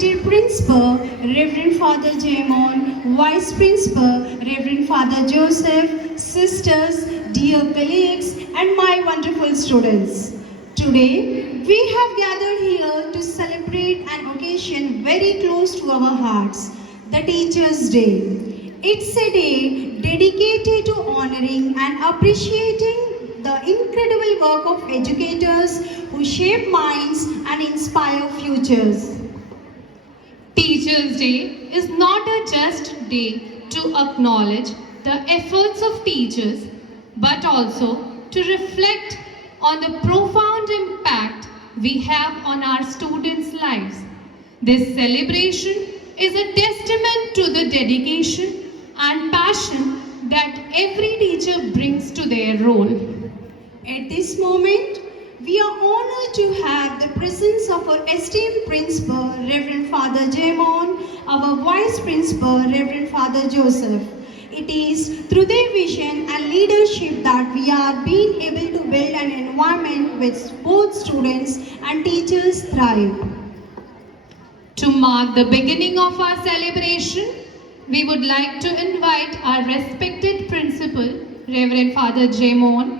respected Principal, Reverend Father Jaimon, Vice Principal, Reverend Father Joseph, sisters, dear colleagues, and my wonderful students. Today, we have gathered here to celebrate an occasion very close to our hearts, the Teachers' Day. It's a day dedicated to honoring and appreciating the incredible work of educators who shape minds and inspire futures. Teachers' Day is not a just day to acknowledge the efforts of teachers, but also to reflect on the profound impact we have on our students' lives. This celebration is a testament to the dedication and passion that every teacher brings to their role. At this moment, we are honored to have the presence of our esteemed Principal, Reverend Father Jaimon, our Vice Principal, Reverend Father Joseph. It is through their vision and leadership that we are being able to build an environment where both students and teachers thrive. To mark the beginning of our celebration, we would like to invite our respected Principal, Reverend Father Jaimon,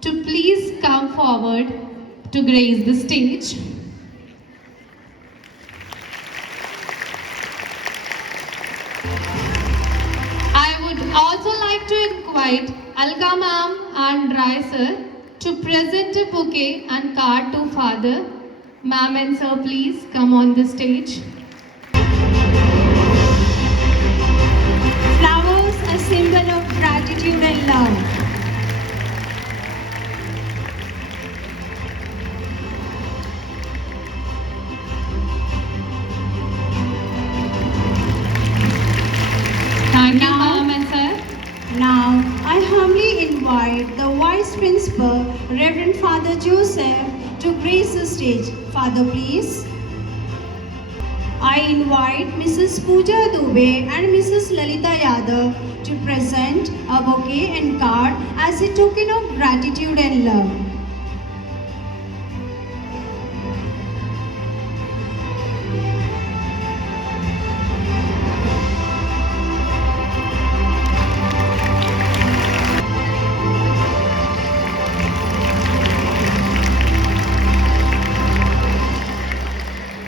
to please come forward to grace the stage. I would also like to invite Alka Ma'am and Rai Sir to present a bouquet and card to Father. Ma'am and Sir, please come on the stage. Flowers, a symbol of gratitude and love. Thank you, Ma'am and Sir. Now, I humbly invite the Vice Principal, Reverend Father Joseph, to grace the stage. Father, please. I invite Mrs. Pooja Dubey and Mrs. Lalita Yadav to present a bouquet and card as a token of gratitude and love.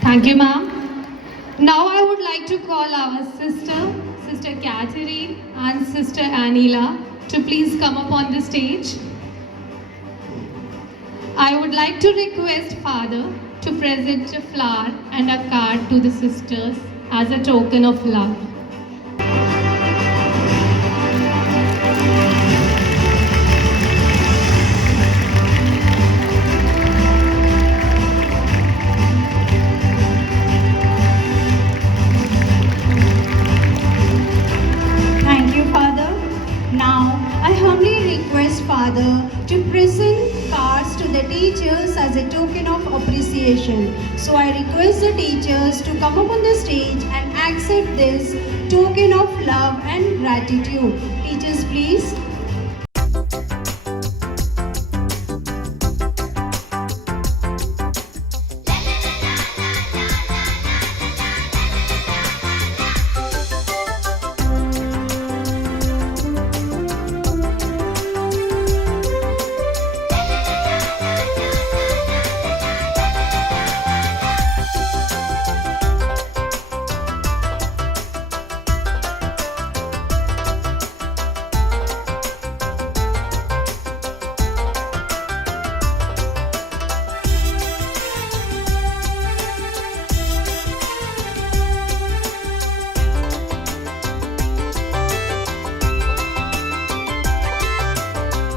Thank you, ma'am. Now I would like to call our Sister Catherine and Sister Anila to please come up on the stage. I would like to request Father to present a flower and a card to the sisters as a token of love. Thank you, Father. Now, I humbly request Father to present cards to the teachers as a token of appreciation. So I request the teachers to come up on the stage and accept this token of love and gratitude. Teachers, please.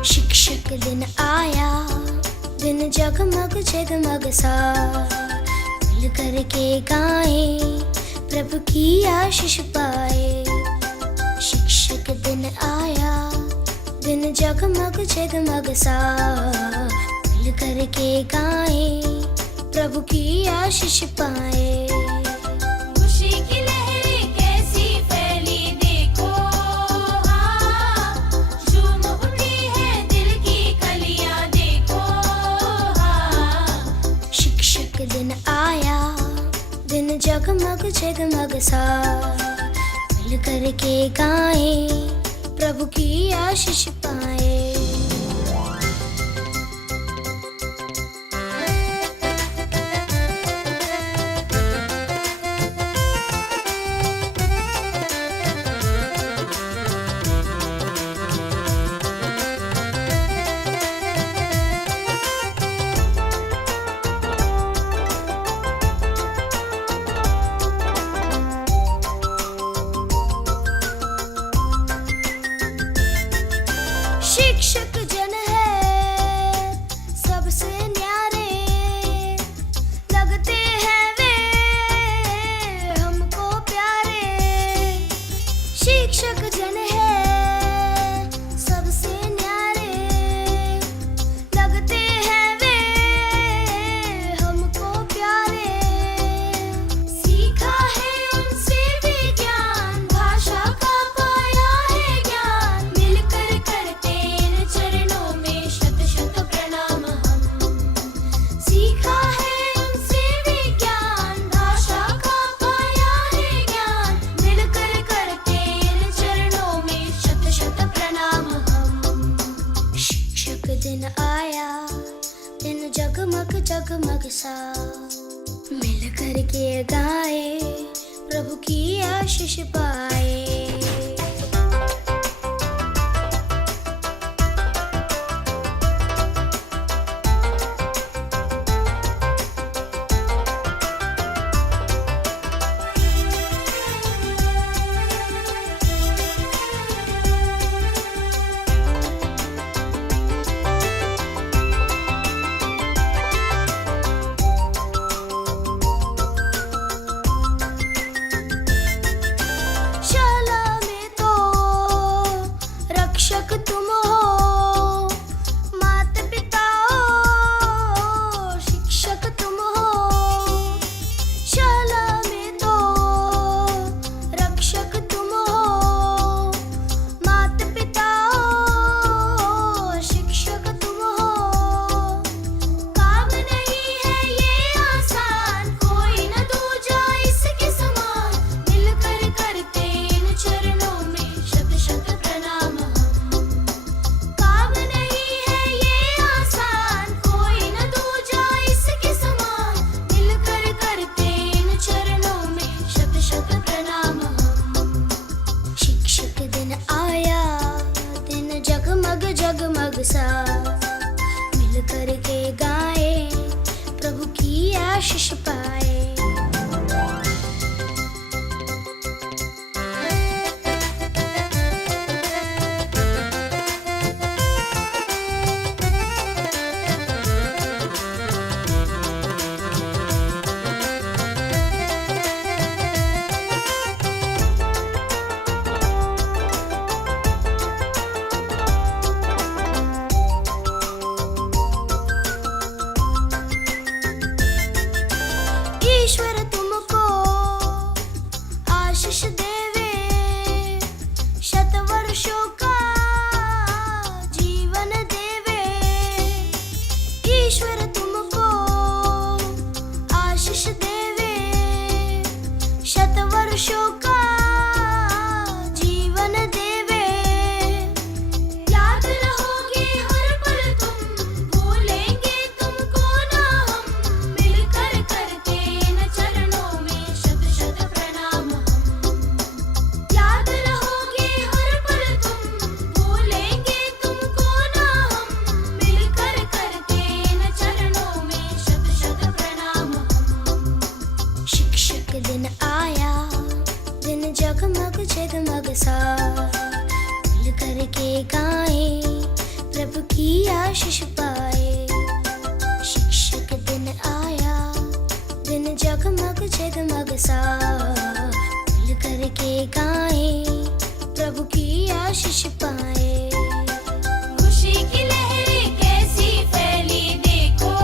शिक्षक दिन आया, दिन जगमग जगमग सा, मिल करके गाएं, प्रभु की आशीष पाए। शिक्षक दिन आया, दिन जगमग जगमग सा, मिल करके गाएं, प्रभु की आशीष पाए। खुशी की लहरें कैसी फैली देखो, हाँ, झूम उठी है दिल की कलियां देखो, हाँ। शिक्षक दिन आया, दिन दिन जगमग जगमग सा मिल करके गाएं प्रभु की आशीष पाए। शिक्षक जन है सबसे न्यारे, लगते हैं वे हमको प्यारे। शिक्षक जन है सबसे न्यारे, लगते हैं वे हमको प्यारे। सीखा है उनसे विज्ञान, भाषा का पाया है ज्ञान, मिलकर करते इन चरणों में शत शत प्रणाम हम। सीखा है उनसे विज्ञान, भाषा का पाया है ज्ञान, मिलकर करते इन चरणों में शत शत प्रणाम हम। शिक्षक दिन आया, दिन जगमग जगमग सा मिल करके गाए प्रभु की आशीष पाए। शाला में तो रक्षक तुम हो, माता पिता हो, शिक्षक तुम हो। शाला में तो रक्षक तुम हो, माता पिता हो, शिक्षक तुम हो। काम नहीं है ये आसान, कोई न दूजा इसके समान, मिलकर करते इन चरणों में शत शत प्रणाम हम। काम नहीं है ये आसान, कोई न दूजा इसके समान, मिलकर करते इन चरणों में शत शत प्रणाम हम। शिक्षक दिन आया, दिन जगमग जगमग सा मिल करके गाए प्रभु की आशीष पाए। ईश्वर तुमको आशीष देवे, शत वर्षों का जीवन देवे। ईश्वर तुमको आशीष देवे, शत वर्षों का जीवन देवे। याद रहोगे हर पल तुम, भूलेंगे तुमको ना हम, मिलकर करते इन चरणों में शत शत प्रणाम हम। याद रहोगे हर पल तुम, भूलेंगे तुमको ना हम, मिलकर करते इन चरणों में शत शत प्रणाम हम। शिक्षक दिन आया, दिन जगमग जगमग सा मिल करके गाएं प्रभु की आशीष पाए। शिक्षक दिन आया, दिन जगमग जगमग सा मिल करके गाएं प्रभु की आशीष पाए। खुशी की लहरें कैसी फैली देखो,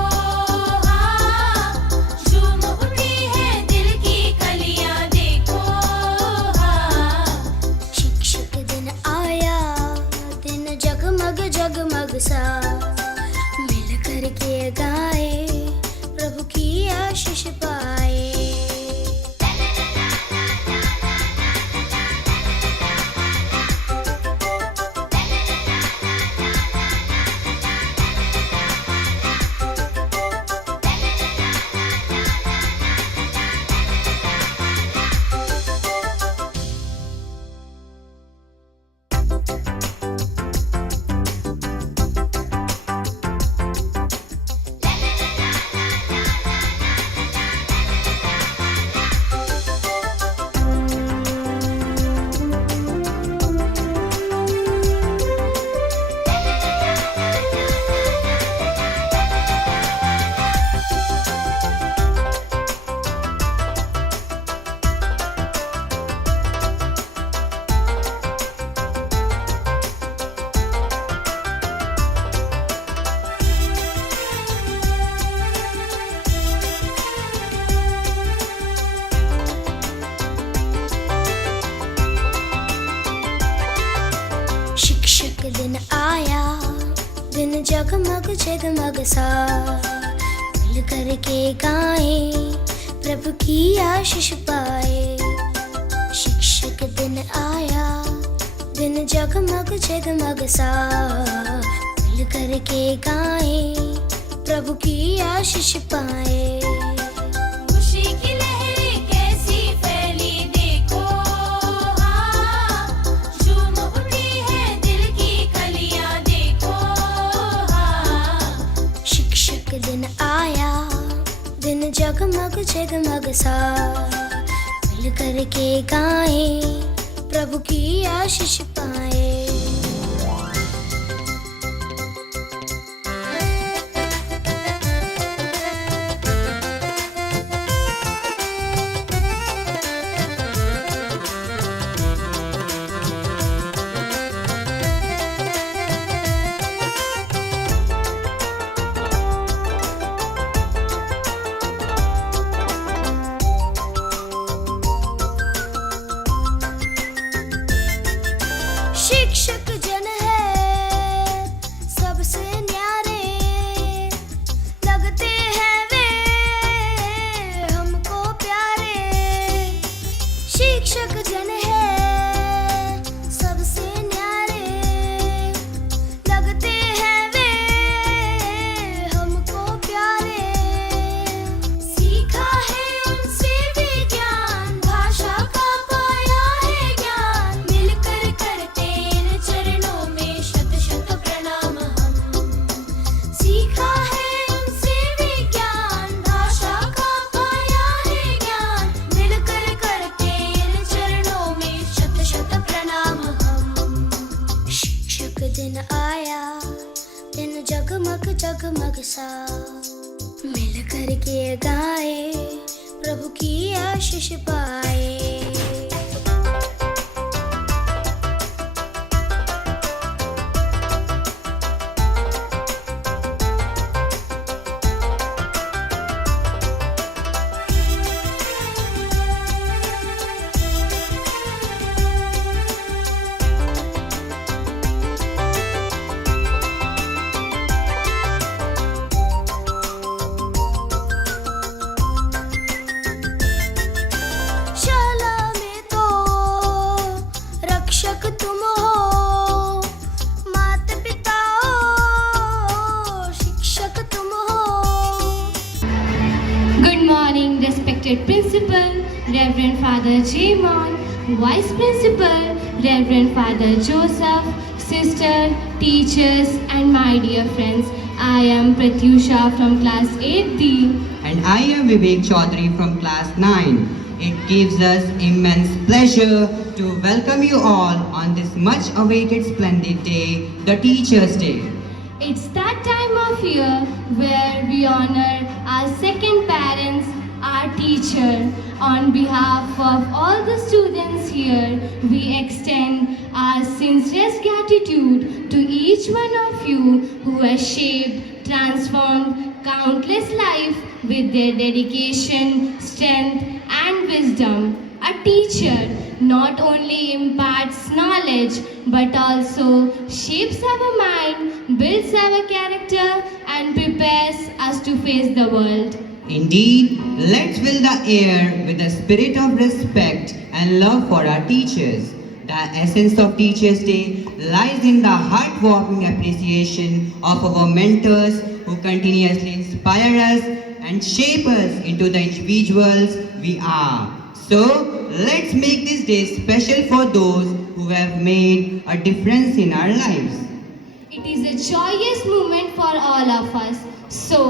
हाँ, झूम उठी है दिल की कलियां देखो, हाँ। शिक्षक दिन आया, दिन जगमग जगमग सा मिल करके गाए प्रभु की आशीष पाए। दिन जगमग जगमग सा मिल करके गाएं, प्रभु की आशीष पाए। शिक्षक दिन आया, दिन जगमग जगमग सा मिल करके गाएं, प्रभु की आशीष पाए। खुशी की लहरें कैसी फैली देखो, हाँ, झूम उठी है दिल की कलियां देखो, हाँ। शिक्षक दिन आया, दिन जगमग जगमग सा मिल करके गाएं, प्रभु की आशीष पाए। शिक्षक जन है सबसे न्यारे, लगते हैं वे हमको प्यारे। शिक्षक जन है सबसे न्यारे, लगते हैं वे हमको प्यारे। सीखा है उनसे विज्ञान, भाषा का पाया है ज्ञान, मिलकर करते इन चरणों में शत शत प्रणाम हम। सीखा है उनसे विज्ञान, भाषा का पाया है ज्ञान, मिलकर करते इन चरणों में शत शत प्रणाम हम। शिक्षक दिन आया, दिन जगमग जगमग सा मिल करके गाए, प्रभु की आशीष पाए। शाला में तो रक्षक तुम हो, माता पिता हो, शिक्षक तुम हो। Good morning, respected Principal, Reverend Father Jaymon, Vice Principal, Reverend Father Joseph, sister, teachers, and my dear friends. I am Pratyusha from class 8D. And I am Vivek Chaudhary from class 9. It gives us immense pleasure to welcome you all on this much awaited splendid day, the Teachers' Day. It's that time of year where we honor our second parents, our teacher. On behalf of all the students here, we extend our sincerest gratitude to each one of you who has shaped, transformed countless lives with their dedication, strength, and wisdom. A teacher not only imparts knowledge but also shapes our mind, builds our character, and prepares us to face the world. Indeed, let's fill the air with the spirit of respect and love for our teachers. The essence of Teachers' Day lies in the heartwarming appreciation of our mentors who continuously inspire us and shape us into the individuals we are. So, let's make this day special for those who have made a difference in our lives. It is a joyous moment for all of us. So,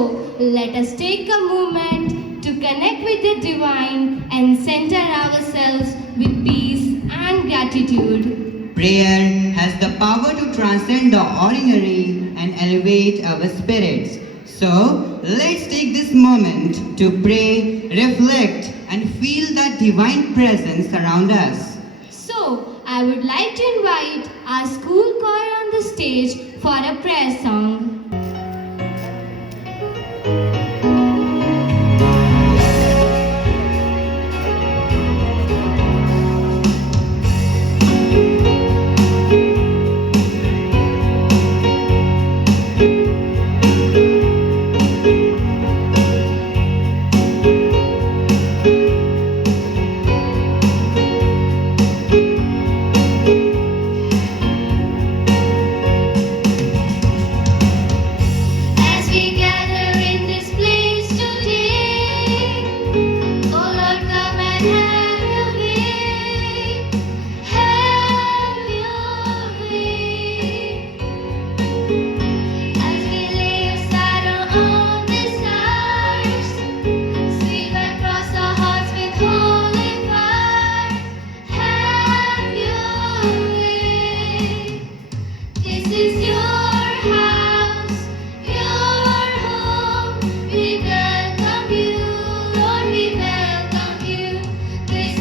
let us take a moment to connect with the divine and center ourselves with peace and gratitude. Prayer has the power to transcend the ordinary and elevate our spirits. So, let's take this moment to pray, reflect, and feel the divine presence around us. So, I would like to invite our school choir on the stage for a prayer song.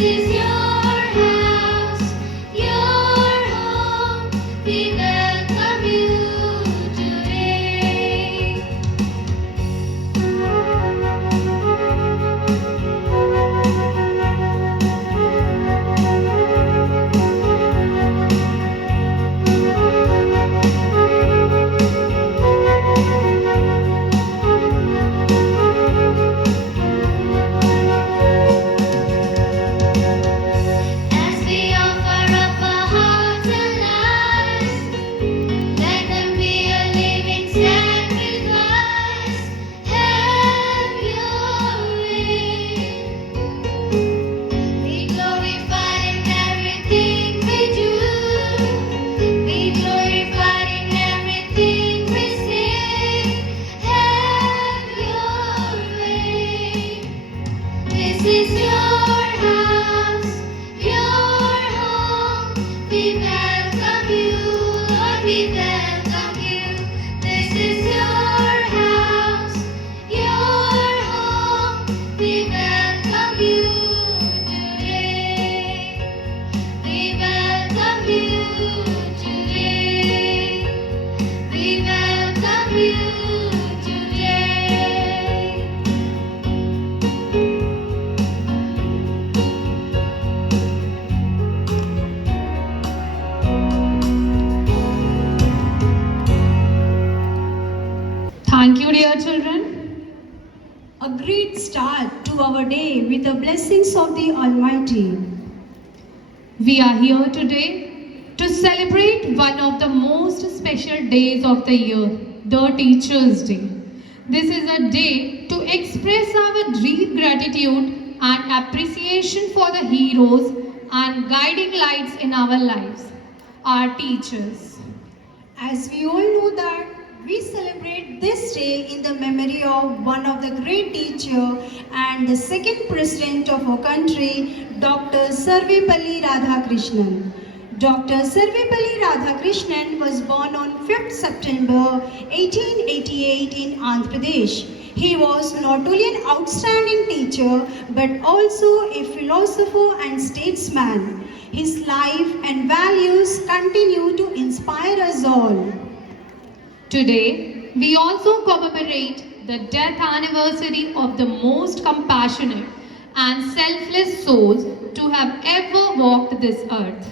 is your house, your home. We welcome you today. As we offer up our hearts and lives, let them be a living sacrifice. Have your way. Be glorified in everything we do. Be glorified in everything we say. Have your way. This is your house, your home. We welcome you, Lord, we welcome you. This is your house, your home. We welcome you today. We welcome you today. We welcome you today. Thank you, dear children. A great start to our day with the blessings of the Almighty. We are here today to celebrate one of the most special days of the year, the Teachers' Day. This is a day to express our deep gratitude and appreciation for the heroes and guiding lights in our lives, our teachers. As we all know that we celebrate this day in the memory of one of the great teacher and the second president of our country, Dr. Sarvepalli Radhakrishnan. Dr. Sarvepalli Radhakrishnan was born on 5th September 1888 in Andhra Pradesh. He was not only an outstanding teacher but also a philosopher and statesman. His life and values continue to inspire us all. Today, we also commemorate the death anniversary of the most compassionate and selfless souls to have ever walked this earth.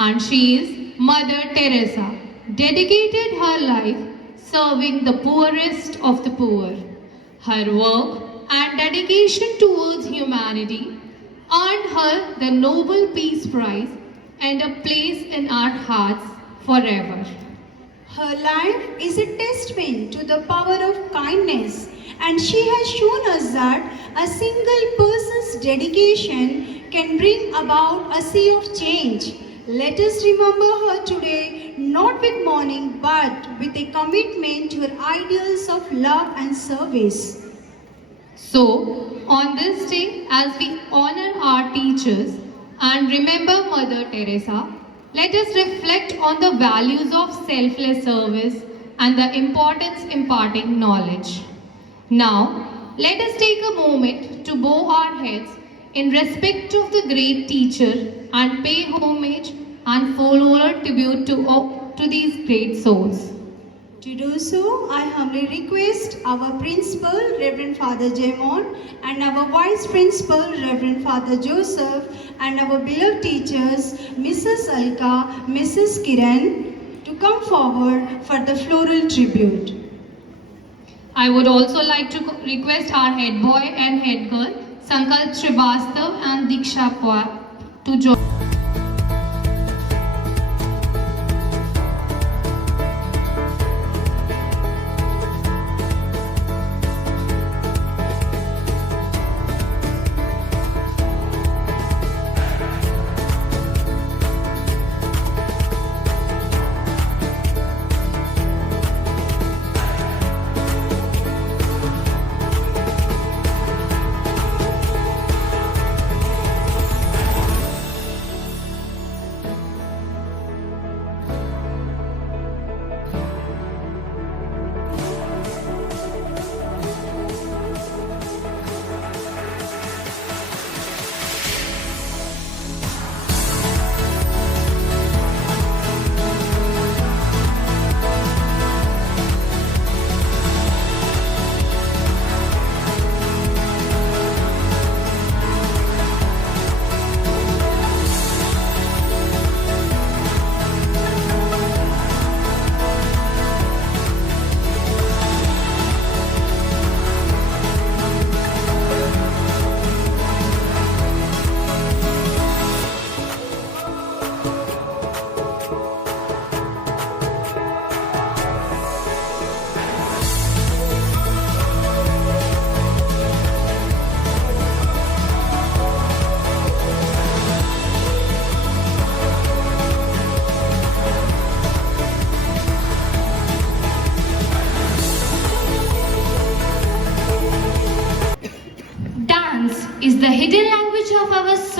And she is Mother Teresa, dedicated her life serving the poorest of the poor. Her work and dedication towards humanity earned her the Nobel Peace Prize and a place in our hearts forever. Her life is a testament to the power of kindness, and she has shown us that a single person's dedication can bring about a sea of change. Let us remember her today not with mourning but with a commitment to her ideals of love and service. So, on this day, as we honor our teachers and remember Mother Teresa, let us reflect on the values of selfless service and the importance imparting knowledge. Now, let us take a moment to bow our heads in respect of the great teacher and pay homage and follow tribute to these great souls. To do so, I humbly request our Principal, Reverend Father Jaimon, and our Vice Principal, Reverend Father Joseph, and our beloved teachers, Mrs. Alka, Mrs. Kiran, to come forward for the floral tribute. I would also like to request our head boy and head girl, Sankalp Srivastav and Diksha Pawar, to join.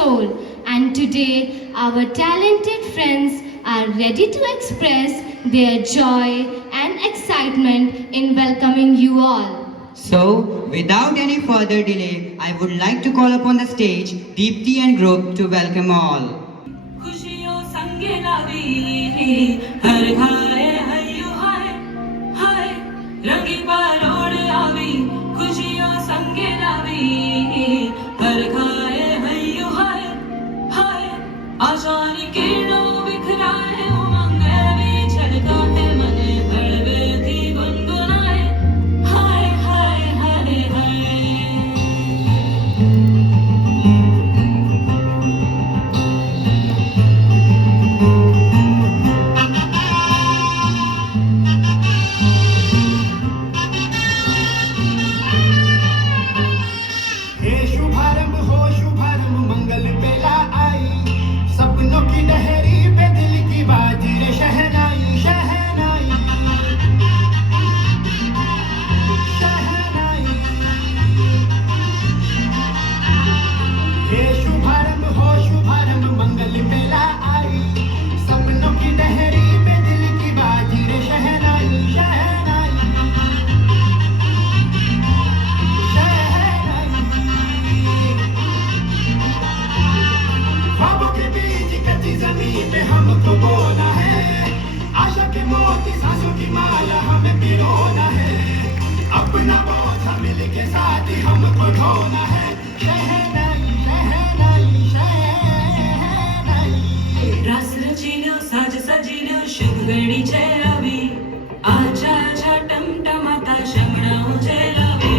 soul. And today, our talented friends are ready to express their joy and excitement in welcoming you all. So, without any further delay, I would like to call upon the stage Deepti and group to welcome all. खुशियों संगे लावी हर घाए हयो हाय हाय रंगी परोड़ आवी खुशियों संगे लावी हर घाए हयो हाय हाय आशानी किरणों बिखराए उमंग भी छलकाते मन हड़बे थी गुनगुनाए हाय हाय हाय हाय हे शुभारंभ हो शुभारंभ मंगल बेला आई सपनों की लहरी पे दिल की बाजी रे शहनाई शहनाई शहनाई हे शुभारंभ हो शुभारंभ मंगल बेला आई सपनों की लहरी पे दिल की बाजी रे शहनाई शहनाई ख्वाबों के बीच कच्ची जमीन पे हमको बोना है आशा के मोती सांसों की माला हमें पिरोना है अपना बोझा मिल के साथ ही हमको ढोना है शहनाई शहनाई शहनाई रास रचिनो साज सजिनो शुभ घड़ी छे रवि आजा आजा टमटमाता शमणाओ छे रवि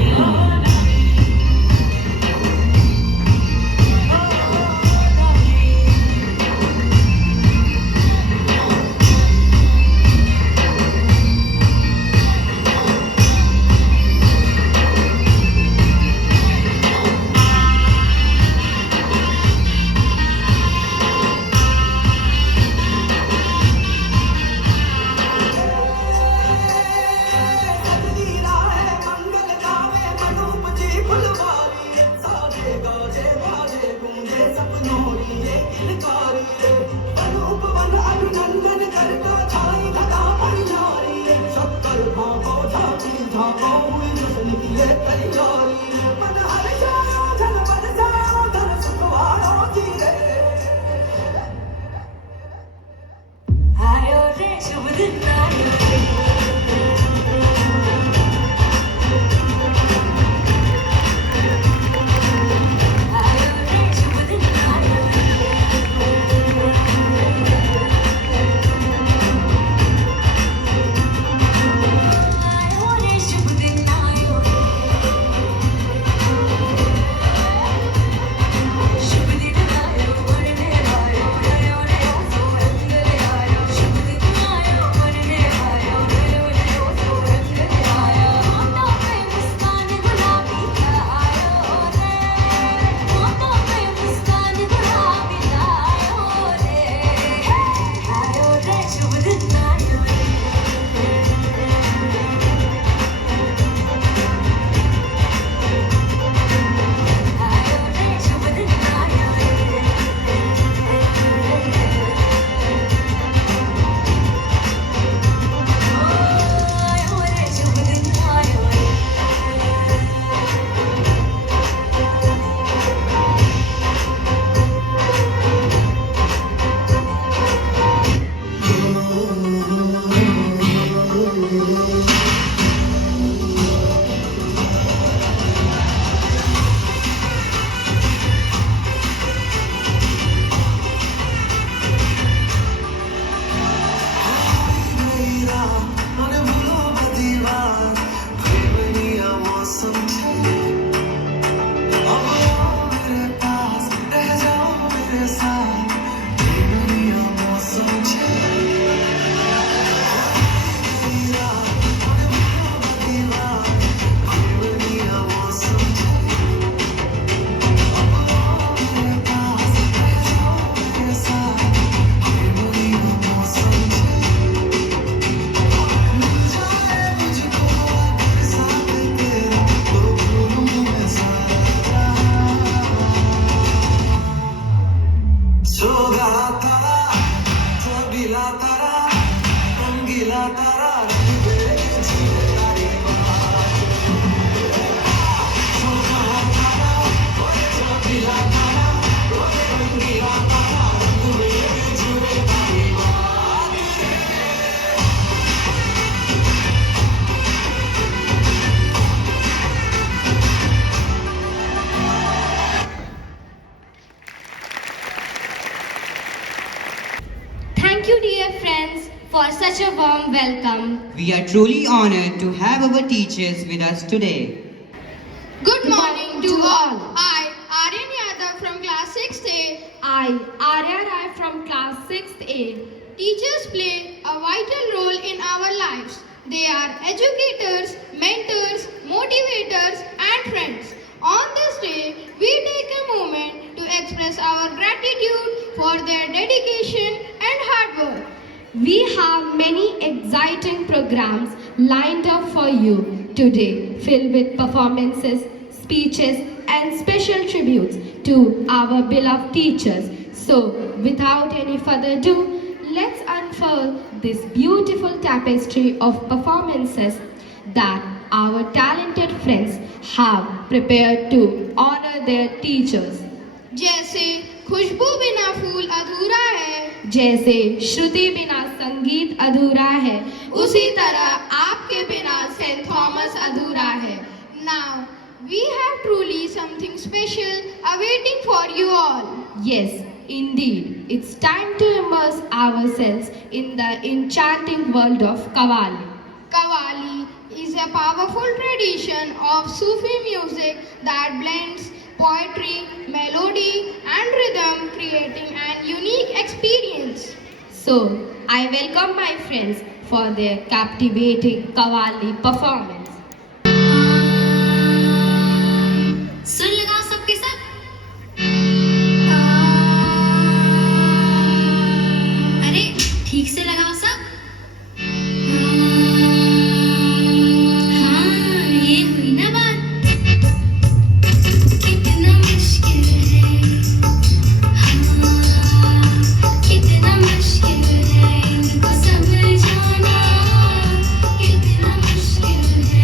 आयो रे शुभ दिन आयो आयो रे शुभ दिन आयो आयो रे शुभ दिन आयो शुभ दिन आयो वरने आयो रे रे सो रंग रे आयो शुभ दिन आयो वरने आयो रे सो रंग रे आयो होठों पे मुस्कान गुलाबी आयो रे होठों पे मुस्कान गुलाबी आयो रे शुभ दिन आयो आयो रे शुभ दिन आयो आयो रे शुभ दिन आयो Thank you, dear friends, for such a warm welcome. We are truly honored to have our teachers with us today. Good morning to all. I, Aryan Yadav from class 6A. I, Arya Rai from class 6A. Teachers play a vital role in our lives. They are educators, mentors, motivators, and friends. On this day, we take a moment to express our gratitude for their dedication and hard work. We have many exciting programs lined up for you today, filled with performances, speeches, and special tributes to our beloved teachers. So, without any further ado, let's unfurl this beautiful tapestry of performances that our talented friends have prepared to honor their teachers. जैसे खुशबू बिना फूल अधूरा है, जैसे श्रुति बिना संगीत अधूरा है, उसी तरह आपके बिना सेंट थॉमस अधूरा है. Now, we have truly something special awaiting for you all. yes, indeed, it's time to immerse ourselves in the enchanting world of Qawwali. Qawwali is a powerful tradition of Sufi music that blends poetry, melody, and rhythm, creating an unique experience. So, I welcome my friends for their captivating Qawwali performance. सुर लगाओ सबके सब. अरे ठीक से लगाओ सब. हाँ, ये हुई ना बात. कितना मुश्किल है. हाँ, कितना मुश्किल है इनको समझाना. कितना मुश्किल है.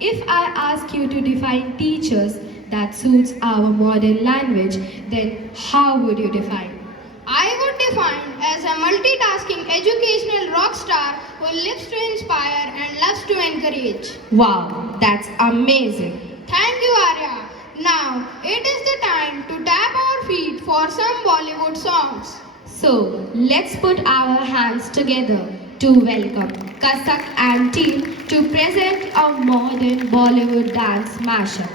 If I ask you to define teachers that suits our modern language, then how would you define? I would define as a multitasking educational rock star who lives to inspire and loves to encourage. Wow, that's amazing. Thank you, Arya. Now it is the time to tap our feet for some Bollywood songs. So let's put our hands together to welcome Kasak and team to present a modern Bollywood dance mashup.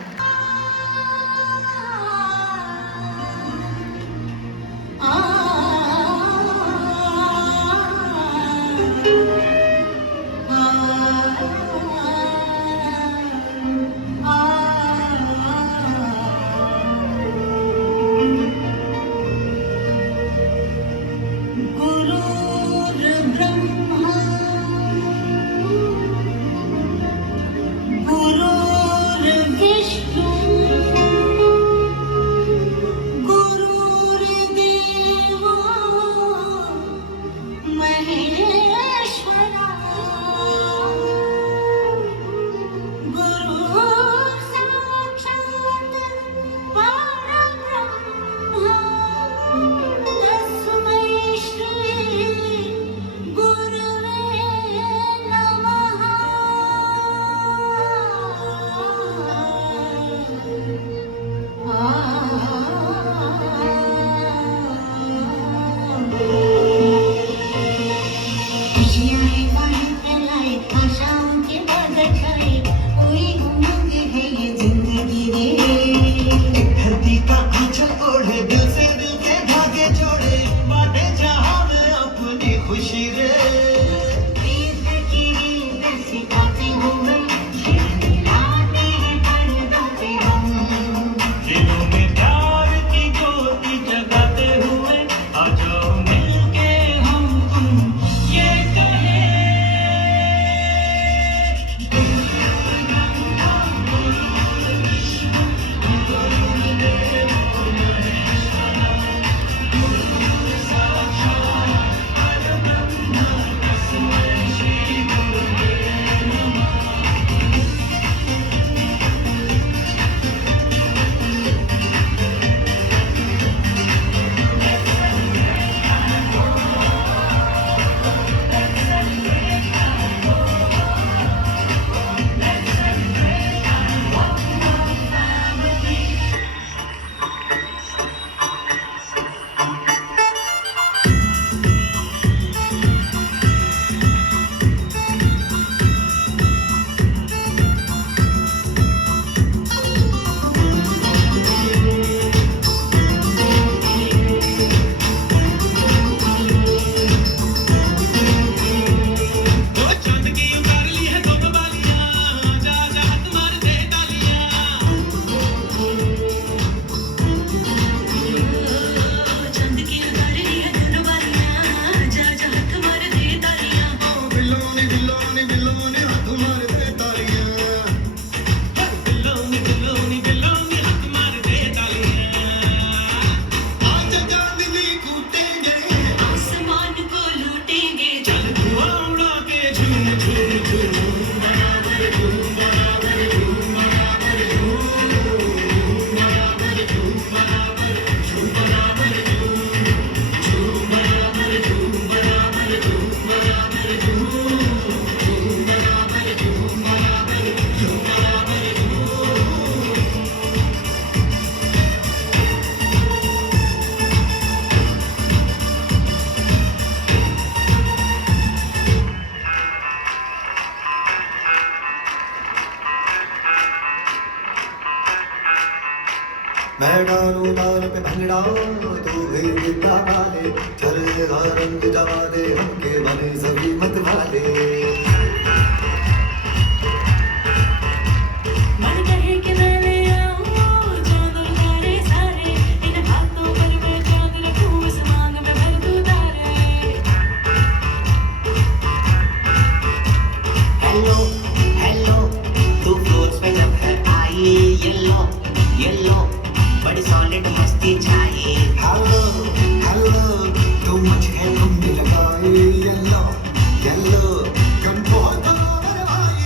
मैं डालूं ताल पे भंगड़ा तू भी गिद्दा वाले चलेगा रंग जमा दे हमके बने सभी मत वाले मन कहे कि मैं ले आऊं चांद तारे सारे इन हाथों पर मैं चांद रखूं इस मांग में भर दूं तारे हेलो हेलो तू फ्लोर्स पे जब है आई येलो येलो बड़ी सॉलिड मस्ती चाहिए हेलो हेलो तू मुझे घूमने लगाए येलो येलो कंट्रोल करो मेरे भाई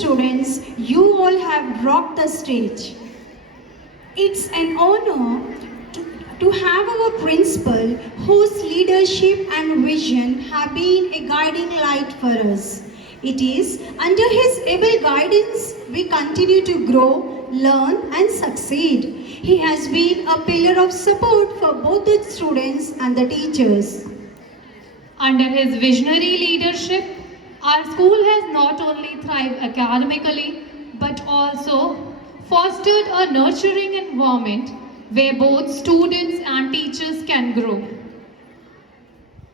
students, you all have rocked the stage. It's an honor to have our principal, whose leadership and vision have been a guiding light for us. It is under his able guidance we continue to grow, learn and succeed. He has been a pillar of support for both the students and the teachers. Under his visionary leadership, our school has not only thrived academically but also fostered a nurturing environment where both students and teachers can grow.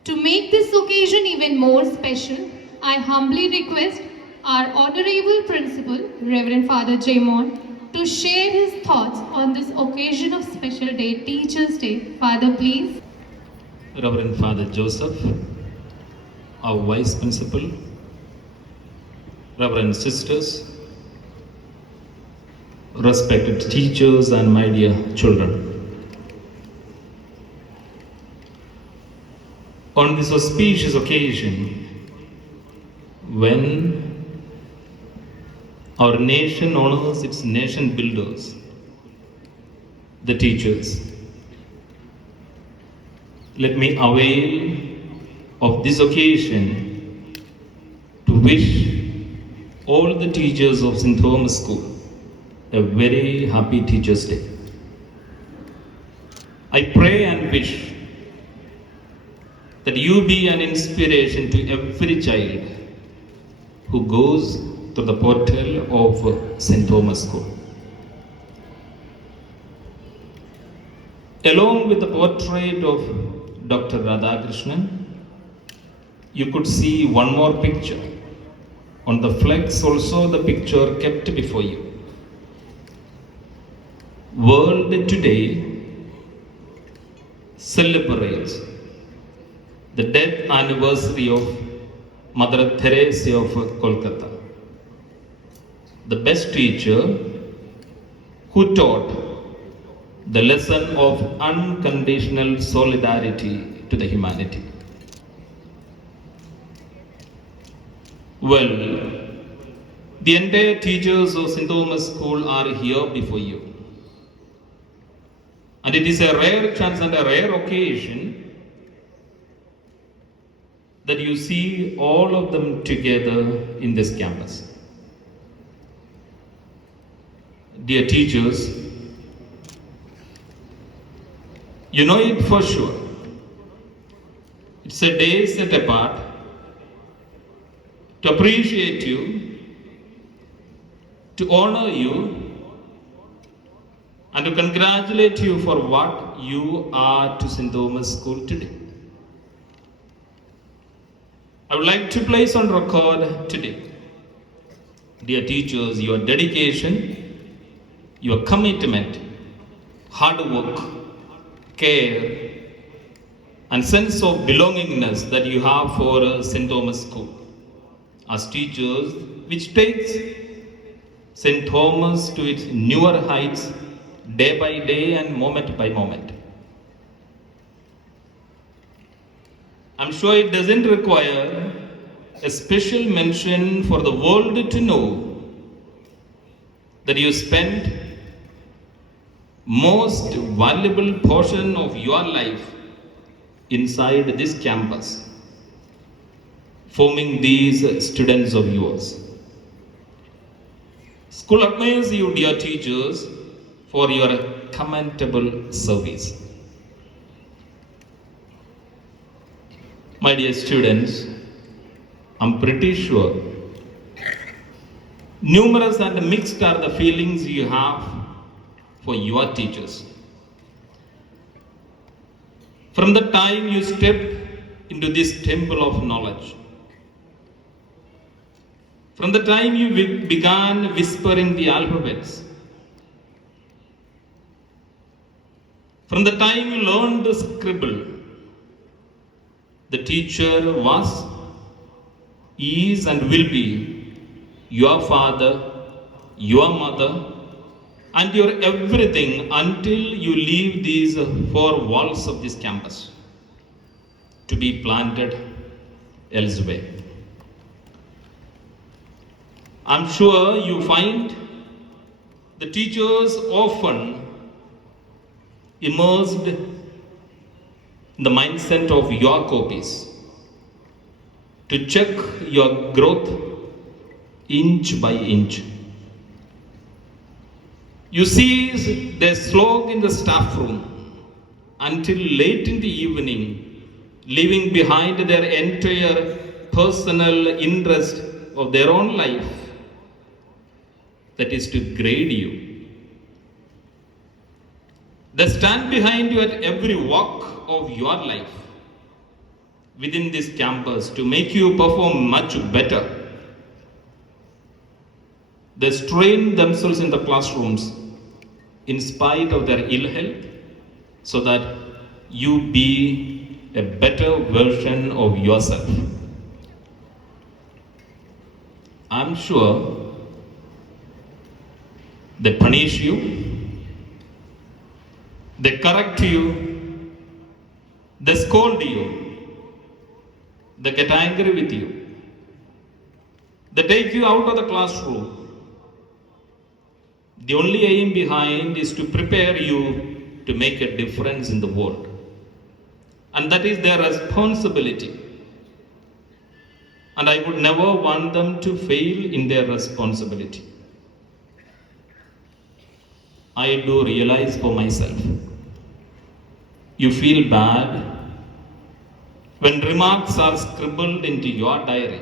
To make this occasion even more special, I humbly request our Honorable Principal, Reverend Father Jaimon, to share his thoughts on this occasion of special day, Teachers' Day. Father, please. Reverend Father Joseph, our Vice Principal, Reverend Sisters, respected teachers and my dear children. On this auspicious occasion, when our nation honors its nation builders, the teachers, let me avail of this occasion to wish all the teachers of St. Thomas School a very happy Teachers' Day. I pray and wish that you be an inspiration to every child who goes to the portal of St. Thomas School. Along with the portrait of Dr. Radhakrishnan, you could see one more picture. On the flex also the picture kept before you. World today celebrates the death anniversary of Mother Teresa of Kolkata, the best teacher who taught the lesson of unconditional solidarity to the humanity. Well, the entire teachers of St. Thomas School are here before you. And it is a rare chance and a rare occasion that you see all of them together in this campus. Dear teachers, you know it for sure. It's a day set apart to appreciate you, to honor you, and to congratulate you for what you are to St. Thomas School today. I would like to place on record today, dear teachers, your dedication, your commitment, hard work, care, and sense of belongingness that you have for St. Thomas School as teachers, which takes St. Thomas to its newer heights day by day and moment by moment. I'm sure it doesn't require a special mention for the world to know that you spent most valuable portion of your life inside this campus, forming these students of yours. School admires you, dear teachers, for your commendable service. My dear students, I'm pretty sure numerous and mixed are the feelings you have for your teachers. From the time you stepped into this temple of knowledge, from the time you began whispering the alphabets, from the time you learned to scribble, the teacher was, is and will be your father, your mother, and your everything until you leave these four walls of this campus to be planted elsewhere. I'm sure you find the teachers often immersed in the mindset of your copies to check your growth inch by inch. You see, they slog in the staff room until late in the evening, leaving behind their entire personal interest of their own life, that is to grade you. They stand behind you at every walk of your life within this campus to make you perform much better. They strain themselves in the classrooms in spite of their ill health so that you be a better version of yourself. I'm sure they punish you, they correct you, they scold you, they get angry with you, they take you out of the classroom. The only aim behind is to prepare you to make a difference in the world. And that is their responsibility. And I would never want them to fail in their responsibility. I do realize for myself, you feel bad when remarks are scribbled into your diary.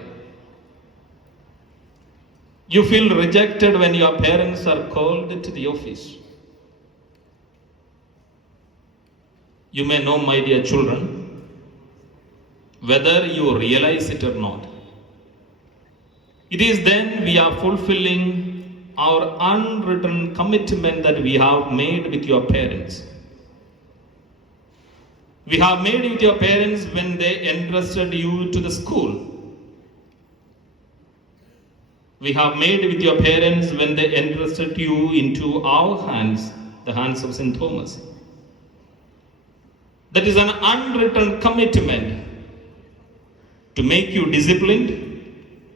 You feel rejected when your parents are called to the office. You may know, my dear children, whether you realize it or not, it is then we are fulfilling our unwritten commitment that we have made with your parents. We have made with your parents when they entrusted you to the school. We have made with your parents when they entrusted you into our hands, the hands of St. Thomas. That is an unwritten commitment to make you disciplined,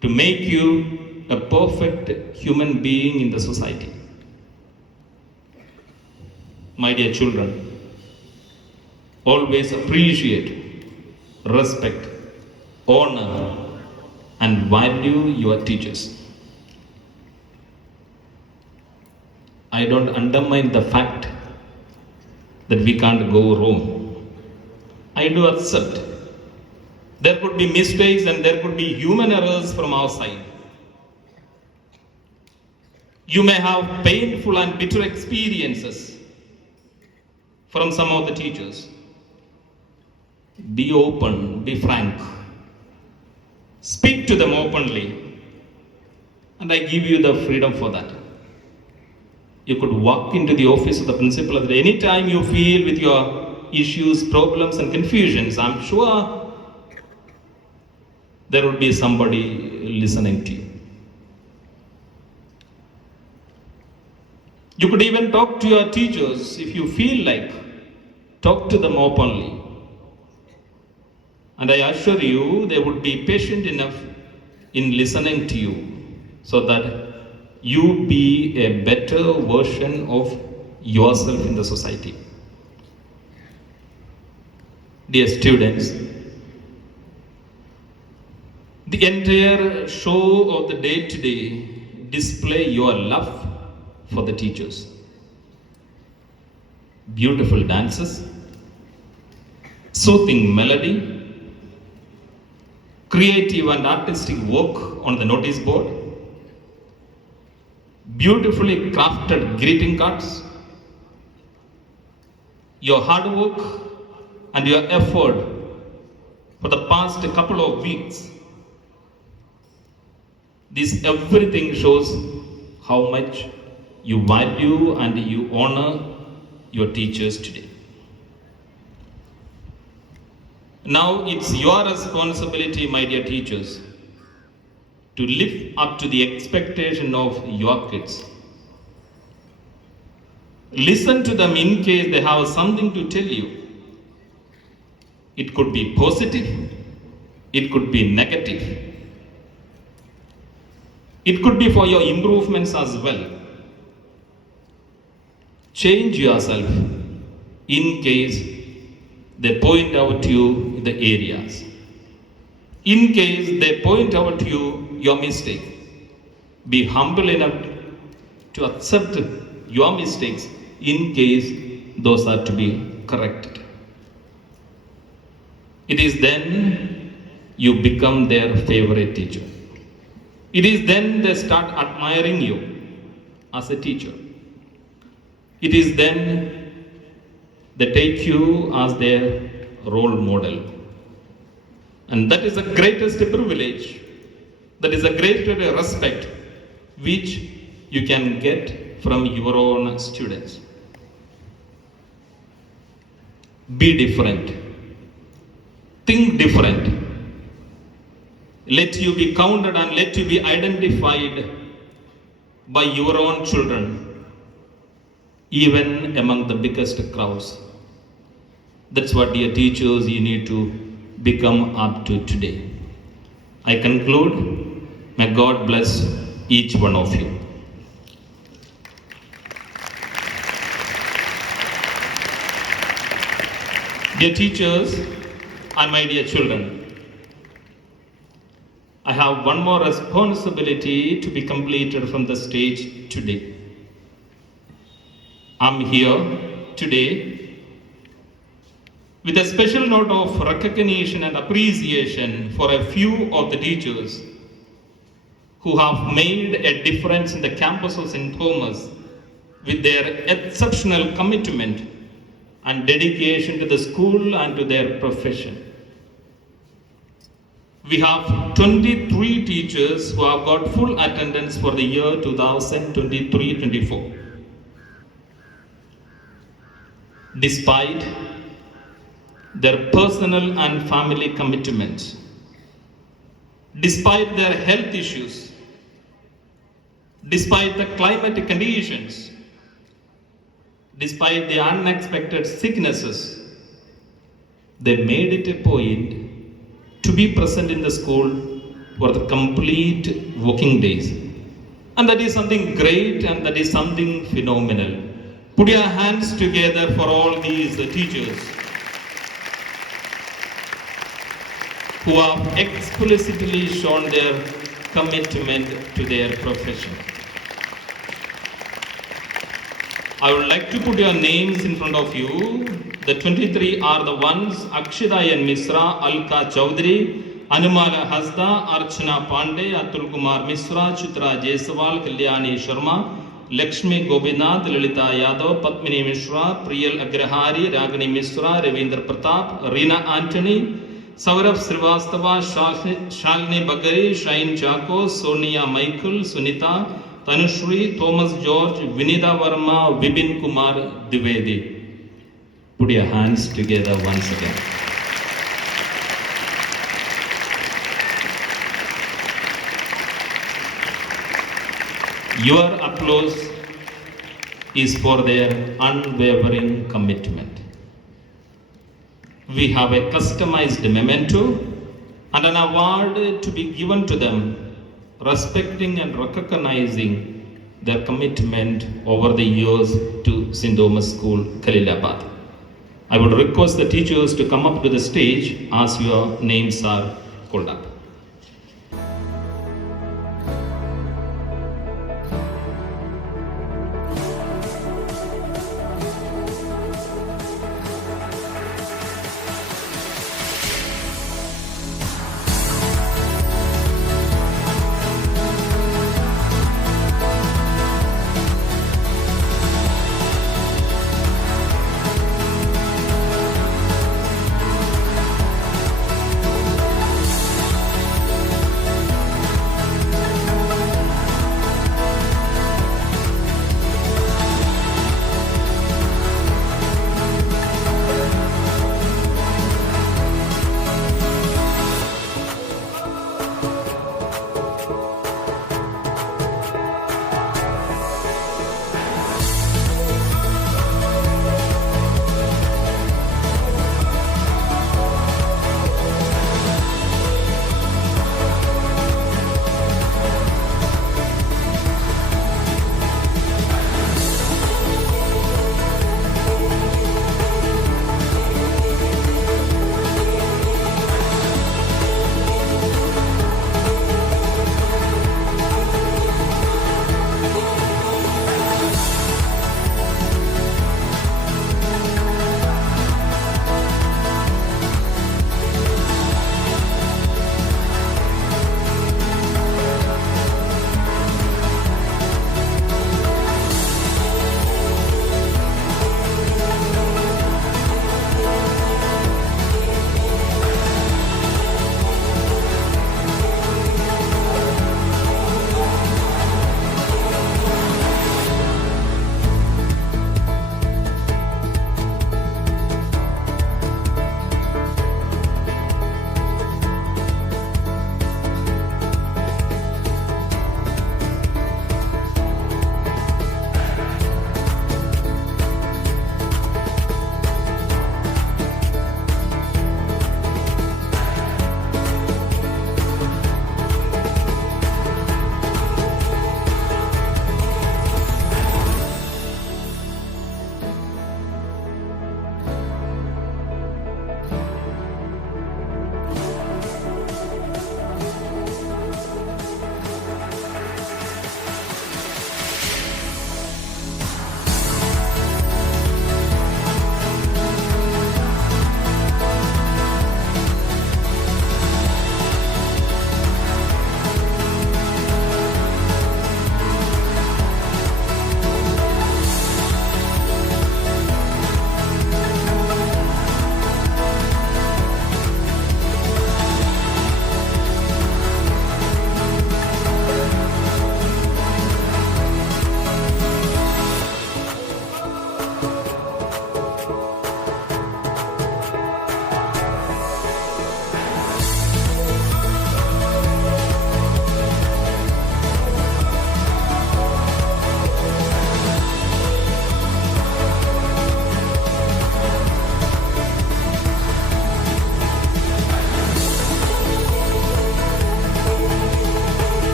to make you a perfect human being in the society. My dear children, always appreciate, respect, honor, and value your teachers. I don't undermine the fact that we can't go wrong. I do accept there could be mistakes and there could be human errors from our side. You may have painful and bitter experiences from some of the teachers. Be open, be frank. Speak to them openly, and I give you the freedom for that. You could walk into the office of the principal at any time you feel with your issues, problems, and confusions. I'm sure there would be somebody listening to you. You could even talk to your teachers if you feel like. Talk to them openly. And I assure you, they would be patient enough in listening to you so that you be a better version of yourself in the society. Dear students, the entire show of the day today display your love for the teachers. Beautiful dances, soothing melody, creative and artistic work on the notice board, beautifully crafted greeting cards, your hard work and your effort for the past couple of weeks. This everything shows how much you value and you honor your teachers today. Now it's your responsibility, my dear teachers, to live up to the expectation of your kids. Listen to them in case they have something to tell you. It could be positive, it could be negative. It could be for your improvements as well. Change yourself in case they point out to you the areas. In case they point out to you your mistake, be humble enough to accept your mistakes in case those are to be corrected. It is then you become their favorite teacher. It is then they start admiring you as a teacher. It is then they take you as their role model. And that is the greatest privilege, that is the greatest respect which you can get from your own students. Be different. Think different. Let you be counted and let you be identified by your own children, even among the biggest crowds. That's what, dear teachers, you need to become up to today. I conclude. May God bless each one of you. Dear teachers and my dear children, I have one more responsibility to be completed from the stage today. I'm here today with a special note of recognition and appreciation for a few of the teachers who have made a difference in the campus of St. Thomas with their exceptional commitment and dedication to the school and to their profession. We have 23 teachers who have got full attendance for the year 2023-24. Despite their personal and family commitments, despite their health issues, despite the climatic conditions, despite the unexpected sicknesses, they made it a point to be present in the school for the complete working days. And that is something great and that is something phenomenal. Put your hands together for all these teachers who have explicitly shown their commitment to their profession. I would like to put your names in front of you. The 23 are the ones: Akshita N. Misra, Alka Chaudhary, Anumala Hasda, Archana Pandey, Atul Kumar Misra, Chitra Jaiswal, Kalyani Sharma, Lakshmi Gobinath, Lalita Yadav, Padmini Mishra, Priyal Agrahari, Ragini Misra, Ravindra Pratap, Reena Anthony, Saurabh Srivastava, Shalini Bagari, Shine Chako, Sonia Michael, Sunita, Tanushri, Thomas George, Vinita Verma, Vipin Kumar Dwivedi. Put your hands together once again. Your applause is for their unwavering commitment. We have a customized memento and an award to be given to them, respecting and recognizing their commitment over the years to St. Thomas School, Khalilabad. I would request the teachers to come up to the stage as your names are called up.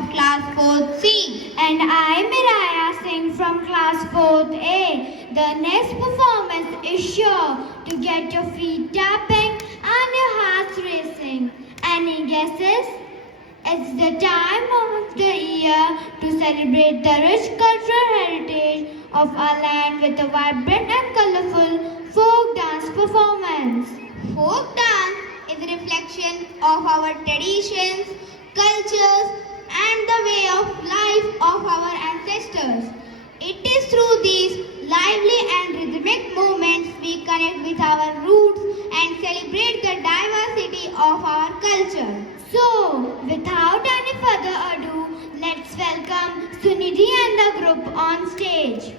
of class 4th C. And I, Miraya Singh from class 4th A. The next performance is sure to get your feet tapping and your hearts racing. Any guesses? It's the time of the year to celebrate the rich cultural heritage of our land with a vibrant and colorful folk dance performance. Folk dance is a reflection of our traditions, cultures, and the way of life of our ancestors. It is through these lively and rhythmic movements we connect with our roots and celebrate the diversity of our culture. So, without any further ado, let's welcome Sunidhi and the group on stage.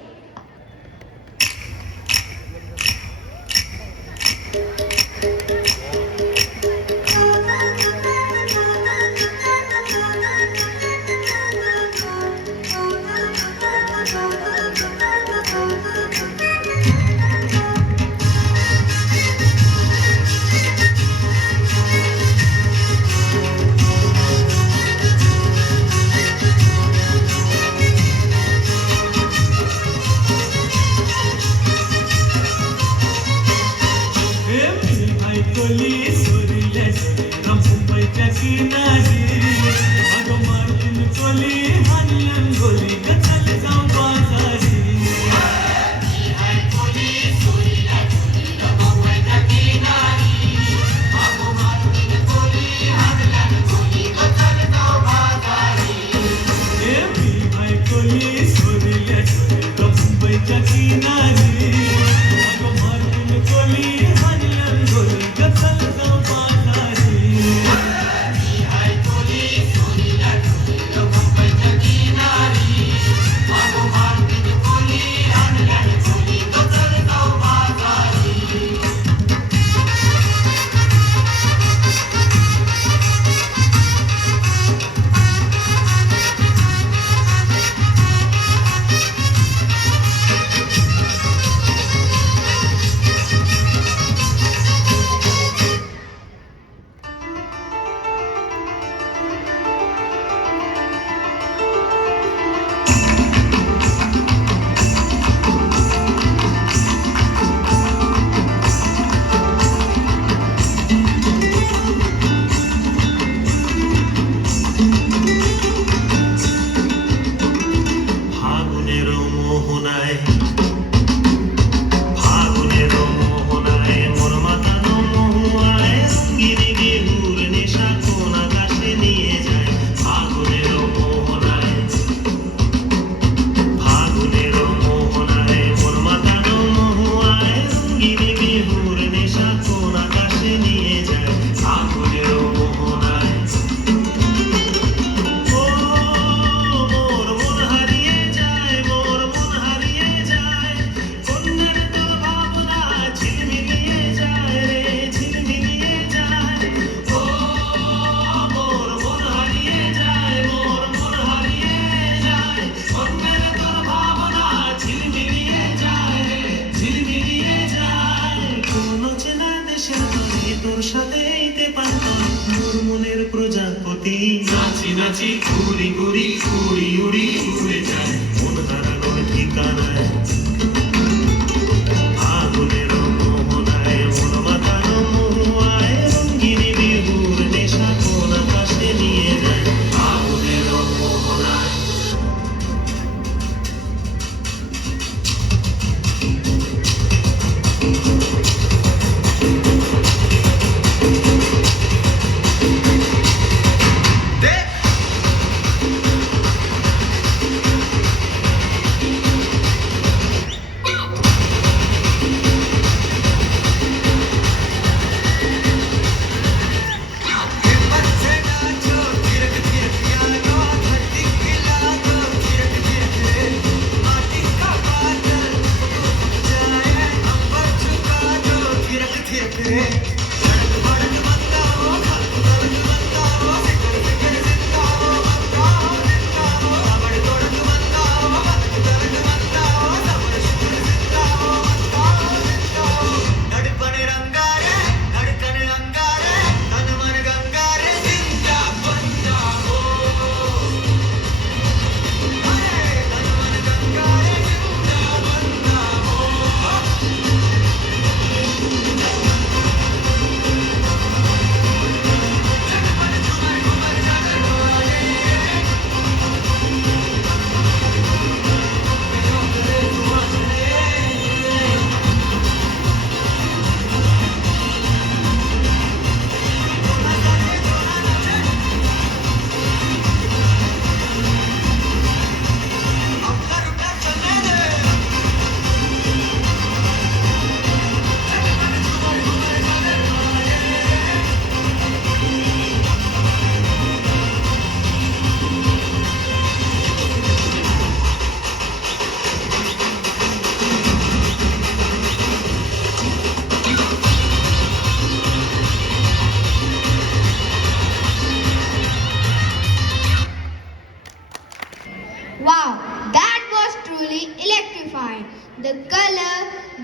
Wow, that was truly electrifying. The color,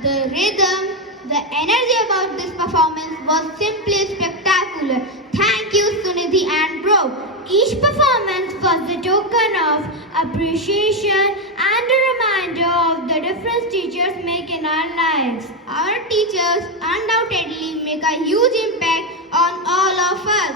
the rhythm, the energy about this performance was simply spectacular. Thank you, Sunidhi and Bro. Each performance was a token of appreciation and a reminder of the difference teachers make in our lives. Our teachers undoubtedly make a huge impact on all of us.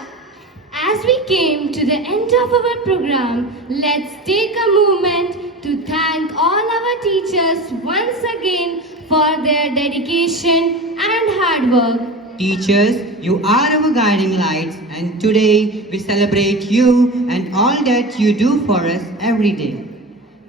As we came to the end of our program, let's take a moment to thank all our teachers once again for their dedication and hard work. Teachers, you are our guiding lights, and today we celebrate you and all that you do for us every day.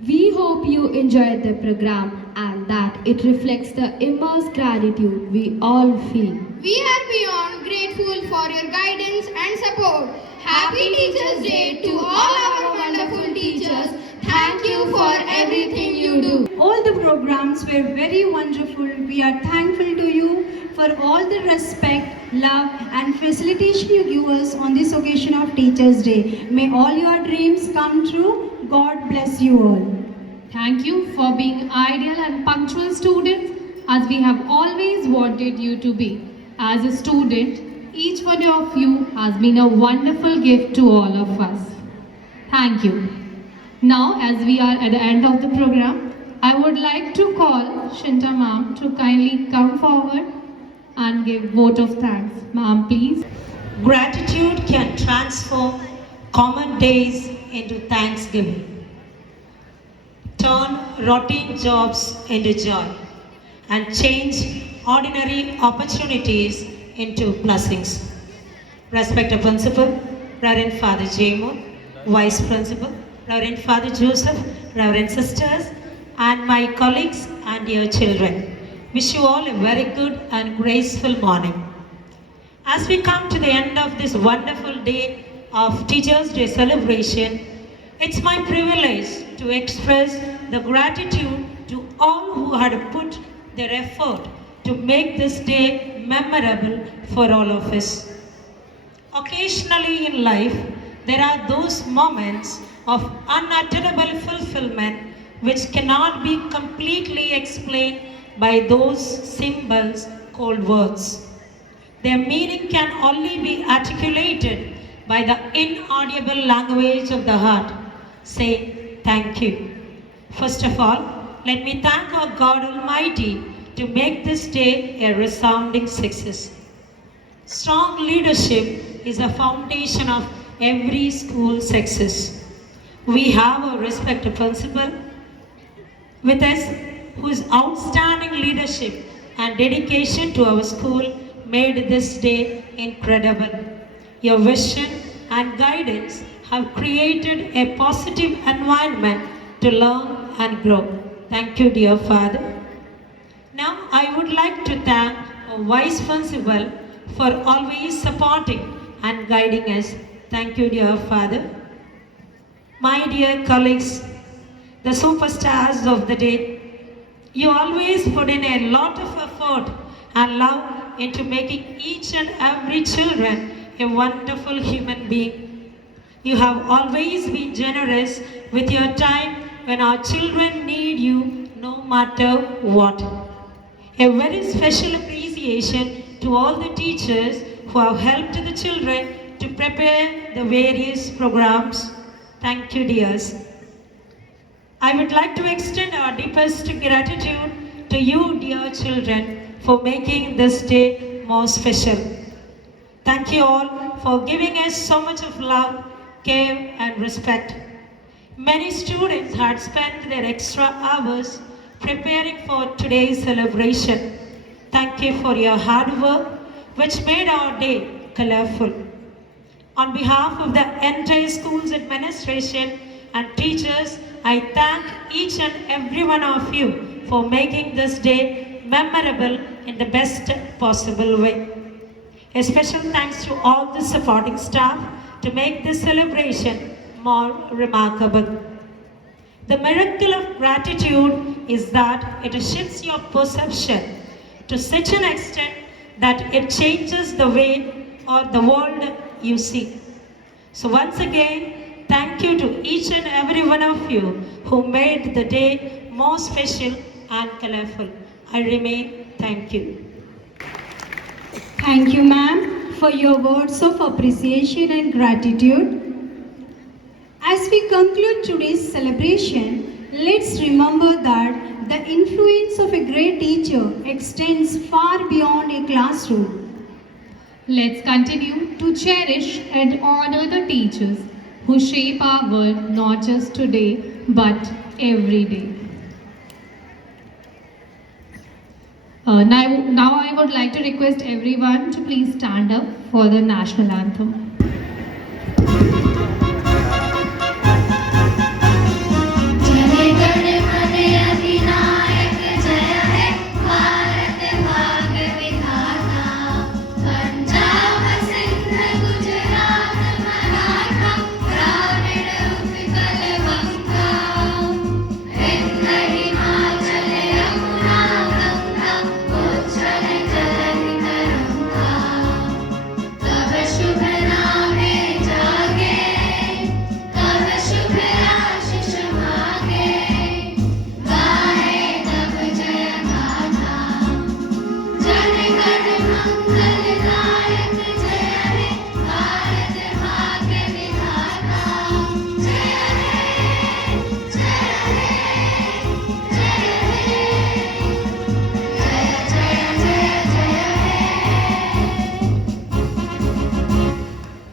We hope you enjoyed the program and that it reflects the immense gratitude we all feel. We are beyond grateful for your guidance and support. Happy Teachers' Day to all our wonderful teachers. Thank you for everything you do. All the programs were very wonderful. We are thankful to you for all the respect, love and facilitation you give us on this occasion of Teachers' Day. May all your dreams come true. God bless you all. Thank you for being ideal and punctual students as we have always wanted you to be. As a student, each one of you has been a wonderful gift to all of us. Thank you. Now, as we are at the end of the program, I would like to call Shinta ma'am to kindly come forward and give vote of thanks. Ma'am, please. Gratitude can transform common days into thanksgiving, turn routine jobs into joy, and change ordinary opportunities into blessings. Respected Principal, Reverend Father Jamon, Vice Principal, Reverend Father Joseph, Reverend Sisters, and my colleagues and dear children, wish you all a very good and graceful morning. As we come to the end of this wonderful day of Teachers' Day celebration, it's my privilege to express the gratitude to all who had put their effort to make this day memorable for all of us. Occasionally in life, there are those moments of unutterable fulfillment which cannot be completely explained by those symbols called words. Their meaning can only be articulated by the inaudible language of the heart, saying thank you. First of all, let me thank our God Almighty to make this day a resounding success. Strong leadership is a foundation of every school success. We have a respected principal with us whose outstanding leadership and dedication to our school made this day incredible. Your vision and guidance have created a positive environment to learn and grow. Thank you, dear Father. Now, I would like to thank our Vice Principal for always supporting and guiding us. Thank you, dear Father. My dear colleagues, the superstars of the day, you always put in a lot of effort and love into making each and every children a wonderful human being. You have always been generous with your time when our children need you no matter what. A very special appreciation to all the teachers who have helped the children to prepare the various programs. Thank you, dears. I would like to extend our deepest gratitude to you, dear children, for making this day more special. Thank you all for giving us so much of love, care, and respect. Many students had spent their extra hours preparing for today's celebration. Thank you for your hard work, which made our day colorful. On behalf of the entire school's administration and teachers, I thank each and every one of you for making this day memorable in the best possible way. A special thanks to all the supporting staff to make this celebration more remarkable. The miracle of gratitude is that it shifts your perception to such an extent that it changes the way or the world you see. So once again, thank you to each and every one of you who who made the day more special and colorful. I remain thank you. Thank you, ma'am, for your words of appreciation and gratitude. As we conclude today's celebration, let's remember that the influence of a great teacher extends far beyond a classroom. Let's continue to cherish and honor the teachers who shape our world not just today but every day. Now I would like to request everyone to please stand up for the national anthem. जय गण मन अधिनायक जय है भारत भाग्य विधाता पंजाब सिंध गुजरात मराठा द्राविड़ उत्कल बंगा विंध्य हिमाचल यमुना गंगा उच्छल जलधि तरंगा तब शुभ नामे जागे तब शुभ आशीष मांगे गाहे तब जय गाथा जन गण